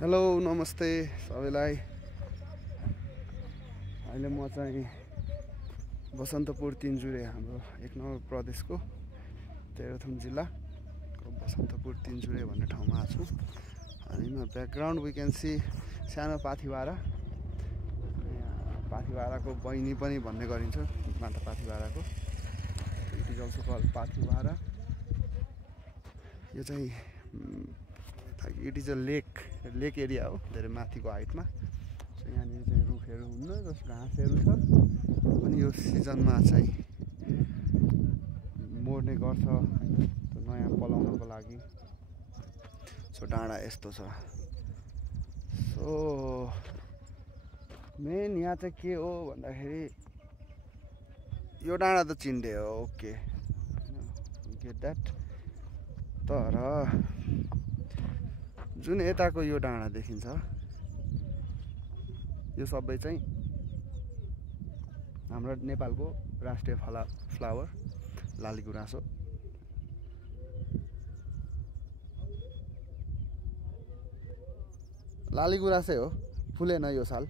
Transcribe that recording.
Hello नमस्ते सबैलाई। अहिले म चाहिँ बसन्तपुर तिनजुरे हाम्रो 1 नम्बर प्रदेशको तेह्रथुम जिल्लाको बसन्तपुर तिनजुरे भन्ने ठाउँमा छु। अनि म ब्याकग्राउन्ड वी क्यान सी सानो पाथिभारा। पाथिभाराको बहिनी पनि भन्ने गरिन्छ माता पाथिभाराको। It is also called Pathibhara. यो चाहिँ it is a lake area हो, धेरै माथिको हाइटमा। सो यहाँनिर चाहिँ रुखहरू हुन्न, जस्ट घाँसहरू छ। अनि यो सिजनमा चाहिँ मर्ने गर्छ नयाँ पलाउनको लागि। सो डाँडा यस्तो छ। सो मेन यहाँ चाहिँ के हो भन्दाखेरि यो डाँडा त चिन्डे हो, ओके गेट द्याट। तर जुन यताको यो डाँडा देखिन्छ यो सबै चाहिँ हाम्रो नेपालको राष्ट्रिय फ्लावर लालीगुराँस हो। लालीगुराँसै हो, फुलेन यो साल।